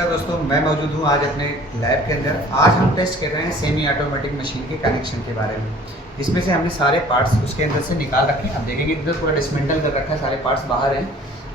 दोस्तों, मैं मौजूद हूँ आज अपने लैब के अंदर। आज हम टेस्ट कर रहे हैं सेमी ऑटोमेटिक मशीन के कनेक्शन के बारे में। इसमें से हमने सारे पार्ट्स उसके अंदर से निकाल रखे हैं। आप देखेंगे इधर पूरा डिसमेंटल कर रखा है, सारे पार्ट्स बाहर हैं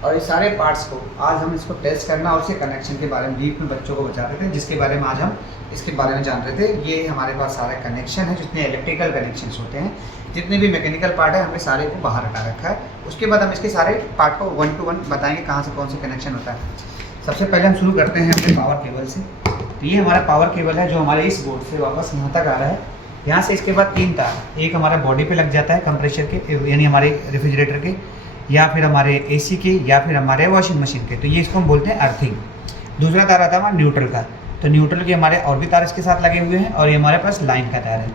और इस सारे पार्ट्स को आज हम इसको टेस्ट करना और उसके कनेक्शन के बारे में डीप में बच्चों को बता रहे थे, जिसके बारे में आज हम इसके बारे में जान रहे थे। ये हमारे पास सारे कनेक्शन है, जितने इलेक्ट्रिकल कनेक्शन होते हैं, जितने भी मैकेनिकल पार्ट है, हमने सारे को बाहर हटा रखा है। उसके बाद हम इसके सारे पार्ट को 1 to 1 बताएंगे कहाँ से कौन से कनेक्शन होता है। सबसे पहले हम शुरू करते हैं अपने पावर केबल से। तो ये हमारा पावर केबल है जो हमारे इस बोर्ड से वापस यहाँ तक आ रहा है। यहाँ से इसके बाद 3 तार, एक हमारा बॉडी पे लग जाता है कंप्रेसर के, यानी हमारे रेफ्रिजरेटर के, या फिर हमारे एसी के, या फिर हमारे वॉशिंग मशीन के। तो ये इसको हम बोलते हैं अर्थिंग। दूसरा तार आता है हमारा न्यूट्रल का। तो न्यूट्रल के हमारे और भी तार इसके साथ लगे हुए हैं और ये हमारे पास लाइन का तार है।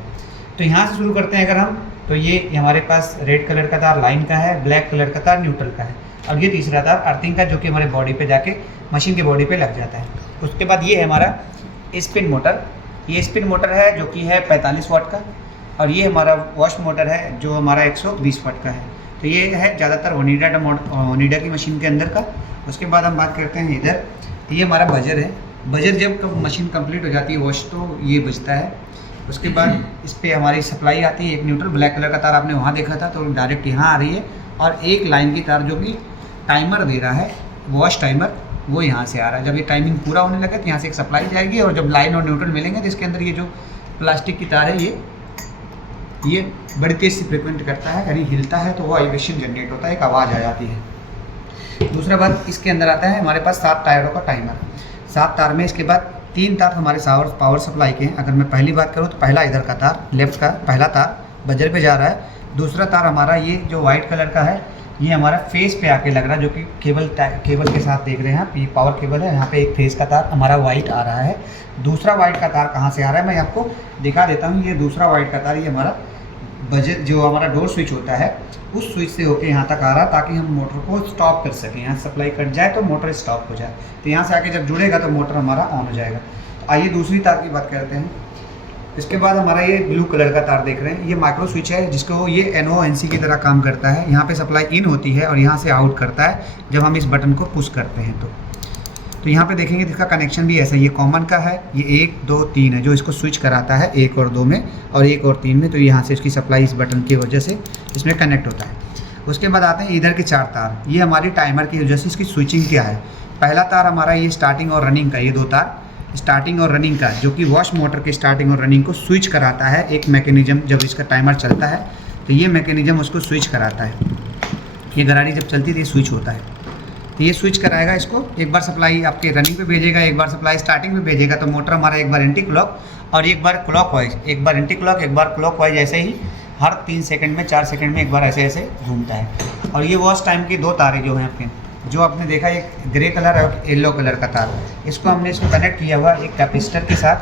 तो यहाँ से शुरू करते हैं अगर हम, तो ये हमारे पास रेड कलर का तार लाइन का है, ब्लैक कलर का तार न्यूट्रल का है, और ये तीसरा तार अर्थिंग का जो कि हमारे बॉडी पे जाके मशीन के बॉडी पे लग जाता है। उसके बाद ये है हमारा स्पिन मोटर। ये स्पिन मोटर है जो कि है 45 वाट का, और ये हमारा वॉश मोटर है जो हमारा 120 वाट का है। तो ये है ज़्यादातर ओनिडा की मशीन के अंदर का। उसके बाद हम बात करते हैं इधर, ये हमारा बजर है। बजर जब मशीन कंप्लीट हो जाती है वॉश, तो ये बजता है। उसके बाद इस पर हमारी सप्लाई आती है, एक न्यूट्रल ब्लैक कलर का तार आपने वहाँ देखा था, तो डायरेक्ट यहाँ आ रही है, और एक लाइन की तार जो कि टाइमर दे रहा है, वॉश टाइमर, वो यहाँ से आ रहा है। जब ये टाइमिंग पूरा होने लगे तो यहाँ से एक सप्लाई जाएगी, और जब लाइन और न्यूट्रल मिलेंगे तो इसके अंदर ये जो प्लास्टिक की तार है ये बड़ी तेज़ से फ्रिक्वेंट करता है, यानी हिलता है तो वो वाइब्रेशन जनरेट होता है, एक आवाज़ आ जाती है। दूसरा बात इसके अंदर आता है हमारे पास 7 टायरों का टाइमर। 7 तार में इसके बाद 3 तार हमारे पावर सप्लाई के हैं। अगर मैं पहली बात करूँ तो पहला इधर का तार, लेफ्ट का पहला तार बजर पे जा रहा है। दूसरा तार हमारा ये जो वाइट कलर का है, ये हमारा फेस पे आके लग रहा है, जो कि केबल के साथ देख रहे हैं आप, ये पावर केबल है। यहाँ पे एक फेस का तार हमारा वाइट आ रहा है। दूसरा वाइट का तार कहाँ से आ रहा है मैं आपको दिखा देता हूँ। ये दूसरा वाइट का तार, ये हमारा बजट जो हमारा डोर स्विच होता है, उस स्विच से होके यहाँ तक आ रहा है, ताकि हम मोटर को स्टॉप कर सकें। यहाँ सप्लाई कट जाए तो मोटर स्टॉप हो जाए, तो यहाँ से आके जब जुड़ेगा तो मोटर हमारा ऑन हो जाएगा। तो आइए दूसरी तार की बात करते हैं। इसके बाद हमारा ये ब्लू कलर का तार देख रहे हैं, ये माइक्रो स्विच है, जिसको ये NONC की तरह काम करता है। यहाँ पे सप्लाई इन होती है और यहाँ से आउट करता है जब हम इस बटन को पुश करते हैं। तो यहाँ पे देखेंगे इसका कनेक्शन भी ऐसा ही, ये कॉमन का है, ये 1 2 3 है जो इसको स्विच कराता है 1 और 2 में, और 1 और 3 में। तो यहाँ से इसकी सप्लाई इस बटन की वजह से इसमें कनेक्ट होता है। उसके बाद आते हैं इधर के 4 तार, ये हमारी टाइमर की वजह से इसकी स्विचिंग क्या है। पहला तार हमारा ये स्टार्टिंग और रनिंग का, ये 2 तार स्टार्टिंग और रनिंग का, जो कि वॉश मोटर के स्टार्टिंग और रनिंग को स्विच कराता है। एक मैकेनिज्म जब इसका टाइमर चलता है तो ये मैकेनिज्म उसको स्विच कराता है। ये गरारी जब चलती है तो ये स्विच होता है, तो ये स्विच कराएगा इसको। एक बार सप्लाई आपके रनिंग पे भेजेगा, एक बार सप्लाई स्टार्टिंग पे भेजेगा, तो मोटर हमारा एक बार एंटी क्लॉक और एक बार क्लॉक वाइज, एक बार एंटी क्लॉक एक बार क्लॉक वाइज, ऐसे ही हर 3 सेकंड में 4 सेकंड में एक बार ऐसे ऐसे घूमता है। और ये वॉश टाइम की 2 तारें जो हैं आपके, जो आपने देखा एक ग्रे कलर और येलो कलर का तार, इसको हमने इसको कनेक्ट किया हुआ एक कैपेसिटर के साथ,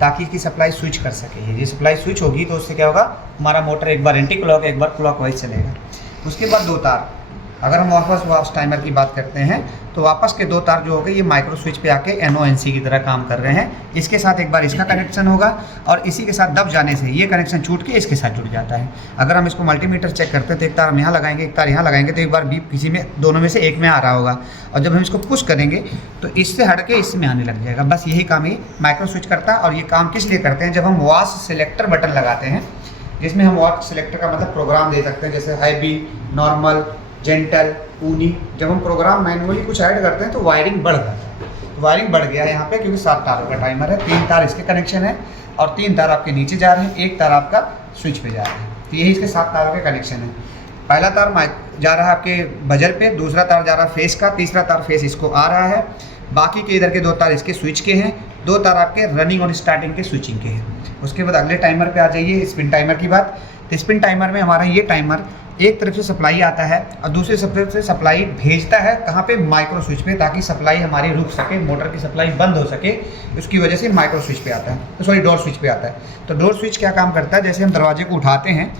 ताकि इसकी सप्लाई स्विच कर सके। ये सप्लाई स्विच होगी तो उससे क्या होगा, हमारा मोटर एक बार एंटी क्लॉक एक बार क्लॉक वाइज चलेगा। उसके बाद 2 तार, अगर हम वापस वॉश टाइमर की बात करते हैं तो वापस के 2 तार जो हो गए, ये माइक्रो स्विच पे आके NONC की तरह काम कर रहे हैं। इसके साथ एक बार इसका कनेक्शन होगा, और इसी के साथ दब जाने से ये कनेक्शन छूट के इसके साथ जुड़ जाता है। अगर हम इसको मल्टीमीटर चेक करते हैं तो एक तार हम यहाँ लगाएंगे, एक तार यहाँ लगाएंगे, तो एक बार बीप किसी में दोनों में से एक में आ रहा होगा, और जब हम इसको पुश करेंगे तो इससे हट के इसमें आने लग जाएगा। बस यही काम ये माइक्रो स्विच करता है। और ये काम किस लिए करते हैं, जब हम वॉश सिलेक्टर बटन लगाते हैं, जिसमें हम वॉश सिलेक्टर का मतलब प्रोग्राम दे सकते हैं, जैसे हैवी, नॉर्मल, जेंटल, ऊनी। जब हम प्रोग्राम मैनुअली कुछ ऐड करते हैं तो वायरिंग बढ़ जाता है। तो वायरिंग बढ़ गया यहाँ पे, क्योंकि 7 तारों का टाइमर है, 3 तार इसके कनेक्शन है और 3 तार आपके नीचे जा रहे हैं, 1 तार आपका स्विच पे जा रहा है। तो यही इसके 7 तारों के कनेक्शन है। पहला तार जा रहा है आपके बजर पे, दूसरा तार जा रहा है फेस का, तीसरा तार फेस इसको आ रहा है, बाकी के इधर के 2 तार इसके स्विच के हैं, 2 तार आपके रनिंग और स्टार्टिंग के स्विचिंग के हैं। उसके बाद अगले टाइमर पे आ जाइए, स्पिन टाइमर की बात। तो स्पिन टाइमर में हमारा ये टाइमर एक तरफ से सप्लाई आता है और दूसरी तरफ से सप्लाई भेजता है, कहाँ पे, माइक्रो स्विच पे, ताकि सप्लाई हमारी रुक सके, मोटर की सप्लाई बंद हो सके। उसकी वजह से माइक्रो स्विच पे आता है, तो सॉरी डोर स्विच पे आता है। तो डोर स्विच क्या काम करता है, जैसे हम दरवाजे को उठाते हैं,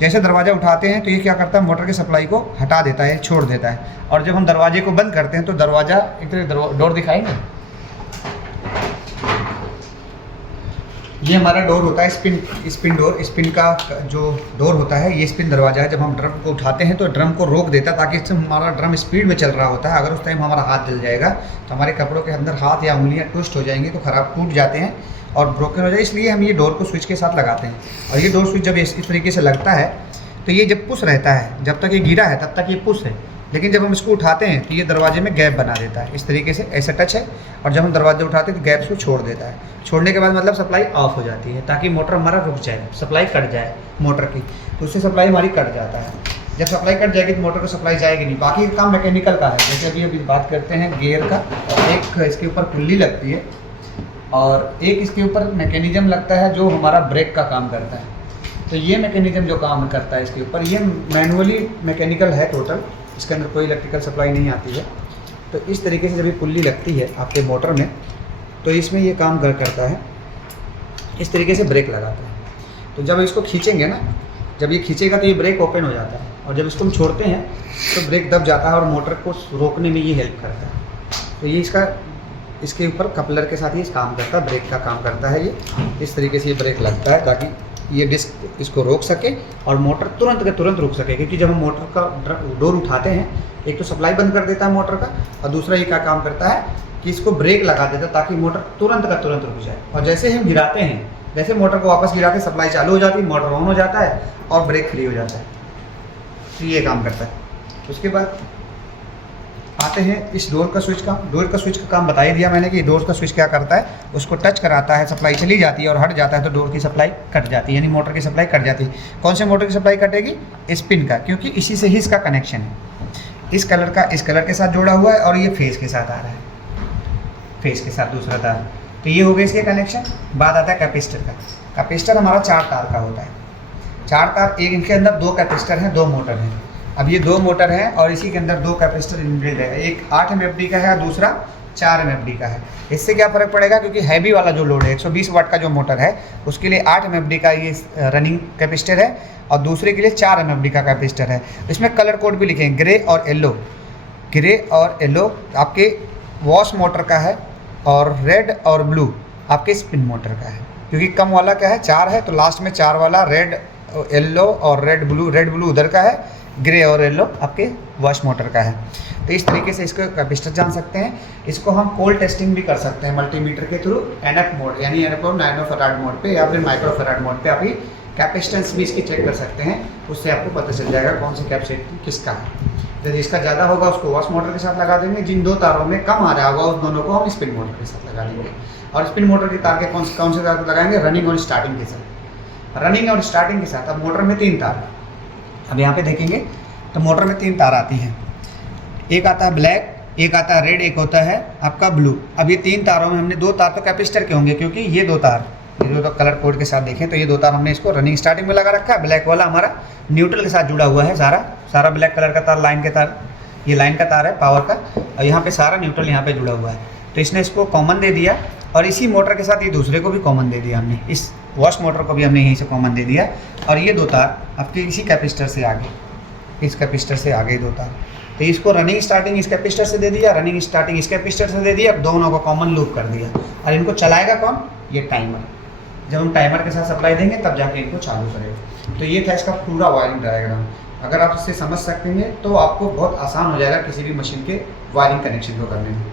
जैसे दरवाज़ा उठाते हैं तो ये क्या करता है, मोटर की सप्लाई को हटा देता है, छोड़ देता है। और जब हम दरवाजे को बंद करते हैं तो दरवाज़ा, एक तरह डोर दिखाएंगे, ये हमारा डोर होता है स्पिन डोर। स्पिन का जो डोर होता है, ये स्पिन दरवाज़ा है। जब हम ड्रम को उठाते हैं तो ड्रम को रोक देता है, ताकि इससे हमारा ड्रम स्पीड में चल रहा होता है। अगर उस टाइम हमारा हाथ जल जाएगा तो हमारे कपड़ों के अंदर हाथ या उंगलियां ट्विस्ट हो जाएंगी, तो ख़राब टूट जाते हैं और ब्रोकन हो जाए। इसलिए हम ये डोर को स्विच के साथ लगाते हैं। और ये डोर स्विच जब इस तरीके से लगता है तो ये जब पुश रहता है, जब तक ये गिरा है तब तक ये पुश है, लेकिन जब हम इसको उठाते हैं तो ये दरवाजे में गैप बना देता है। इस तरीके से ऐसा टच है, और जब हम दरवाजे उठाते हैं तो गैप को छोड़ देता है। छोड़ने के बाद मतलब सप्लाई ऑफ हो जाती है, ताकि मोटर हमारा रुक जाए, सप्लाई कट जाए मोटर की, तो उससे सप्लाई हमारी कट जाता है। जब सप्लाई कट जाएगी तो मोटर को सप्लाई जाएगी नहीं। बाकी का काम मैकेनिकल का है। जैसे अभी बात करते हैं गियर का, एक इसके ऊपर पुल्ली लगती है और एक इसके ऊपर मैकेनिज्म लगता है जो हमारा ब्रेक का काम करता है। तो ये मैकेनिज्म जो काम करता है इसके ऊपर, ये मैनुअली मैकेनिकल है टोटल, इसके अंदर कोई इलेक्ट्रिकल सप्लाई नहीं आती है। तो इस तरीके से जब ये पुल्ली लगती है आपके मोटर में, तो इसमें ये काम करता है, इस तरीके से ब्रेक लगाता है। तो जब इसको खींचेंगे ना, जब ये खींचेगा तो ये ब्रेक ओपन हो जाता है, और जब इसको हम छोड़ते हैं तो ब्रेक दब जाता है और मोटर को रोकने में ये हेल्प करता है। तो ये इसके ऊपर कपलर के साथ ये काम करता है, ब्रेक का काम करता है। ये इस तरीके से ये ब्रेक लगता है ताकि ये डिस्क इसको रोक सके और मोटर तुरंत के तुरंत रुक सके। क्योंकि जब हम मोटर का डोर उठाते हैं, एक तो सप्लाई बंद कर देता है मोटर का, और दूसरा ये क्या काम करता है कि इसको ब्रेक लगा देता है ताकि मोटर तुरंत का तुरंत रुक जाए। और जैसे हम गिराते हैं, जैसे मोटर को वापस गिराते हैं, सप्लाई चालू हो जाती है, मोटर ऑन हो जाता है और ब्रेक फ्री हो जाता है। तो ये काम करता है। उसके बाद आते हैं इस डोर का स्विच का। डोर का स्विच का काम बता ही दिया मैंने कि डोर का स्विच क्या करता है, उसको टच कराता है, सप्लाई चली जाती है और हट जाता है तो डोर की सप्लाई कट जाती है, यानी मोटर की सप्लाई कट जाती है। कौन से मोटर की सप्लाई कटेगी? स्पिन का, क्योंकि इसी से ही इसका कनेक्शन है। इस कलर का इस कलर के साथ जोड़ा हुआ है और ये फेस के साथ आ रहा है, फेस के साथ दूसरा तार। तो ये हो गए इसके कनेक्शन। बाद आता है कैपेसिटर का। कैपेसिटर हमारा 4 तार का होता है। 4 तार, एक इनके अंदर 2 कैपेसिटर हैं, 2 मोटर हैं। अब ये 2 मोटर हैं और इसी के अंदर 2 कैपेसिटर इनबिल्ट है। एक 8 MFD का है, दूसरा 4 MFD का है। इससे क्या फ़र्क पड़ेगा? क्योंकि हैवी वाला जो लोड है 120 वाट का जो मोटर है, उसके लिए 8 MFD का ये रनिंग कैपेसिटर है और दूसरे के लिए 4 MFD का कैपेसिटर है। इसमें कलर कोड भी लिखे हैं, ग्रे और येलो। ग्रे और येलो आपके वॉश मोटर का है और रेड और ब्लू आपके स्पिन मोटर का है। क्योंकि कम वाला क्या है, 4 है, तो लास्ट में 4 वाला रेड, येलो और रेड ब्लू उधर का है, ग्रे और येलो आपके वॉश मोटर का है। तो इस तरीके से इसका कैपेसिटर जान सकते हैं। इसको हम पोल टेस्टिंग भी कर सकते हैं मल्टीमीटर के थ्रू, NF मोड यानी NF और नैनोफैराड मोड पे, या फिर माइक्रोफैराड मोड पे आप कैपेसिटेंस भी इसकी चेक कर सकते हैं। उससे आपको पता चल जाएगा कौन सी कैपेसिटी किसका है। तो जिसका ज़्यादा होगा उसको वॉश मोटर के साथ लगा देंगे, जिन 2 तारों में कम आ रहा होगा उस दोनों को हम स्पिन मोटर के साथ लगा देंगे। और स्पिन मोटर के तार के कौन से तार लगाएंगे? रनिंग और स्टार्टिंग के साथ। रनिंग और स्टार्टिंग के साथ। अब मोटर में 3 तार, अब यहाँ पे देखेंगे तो मोटर में 3 तार आती हैं। एक आता है ब्लैक, एक आता है रेड, एक होता है आपका ब्लू। अब ये 3 तारों में हमने 2 तार तो कैपेसिटर के होंगे, क्योंकि ये 2 तार, ये जो कलर कोड के साथ देखें तो ये 2 तार हमने इसको रनिंग स्टार्टिंग में लगा रखा है। ब्लैक वाला हमारा न्यूट्रल के साथ जुड़ा हुआ है, सारा ब्लैक कलर का तार, लाइन के तार, ये लाइन का तार है पावर का, और यहाँ पे सारा न्यूट्रल यहाँ पे जुड़ा हुआ है। तो इसने इसको कॉमन दे दिया, और इसी मोटर के साथ ये दूसरे को भी कॉमन दे दिया हमने, इस वॉश मोटर को भी हमने यहीं से कॉमन दे दिया। और ये 2 तार आपके इसी कैपेसिटर से आगे, इस कैपेसिटर से आगे 2 तार। तो इसको रनिंग स्टार्टिंग इस कैपेसिटर से दे दिया, रनिंग स्टार्टिंग इस कैपेसिटर से दे दिया, दोनों को कॉमन लूप कर दिया। और इनको चलाएगा कौन? ये टाइमर। जब हम टाइमर के साथ सप्लाई देंगे तब जाके इनको चालू करेगा। तो ये था इसका पूरा वायरिंग डायग्राम। अगर आप इससे समझ सकते हैं तो आपको बहुत आसान हो जाएगा किसी भी मशीन के वायरिंग कनेक्शन को करने में।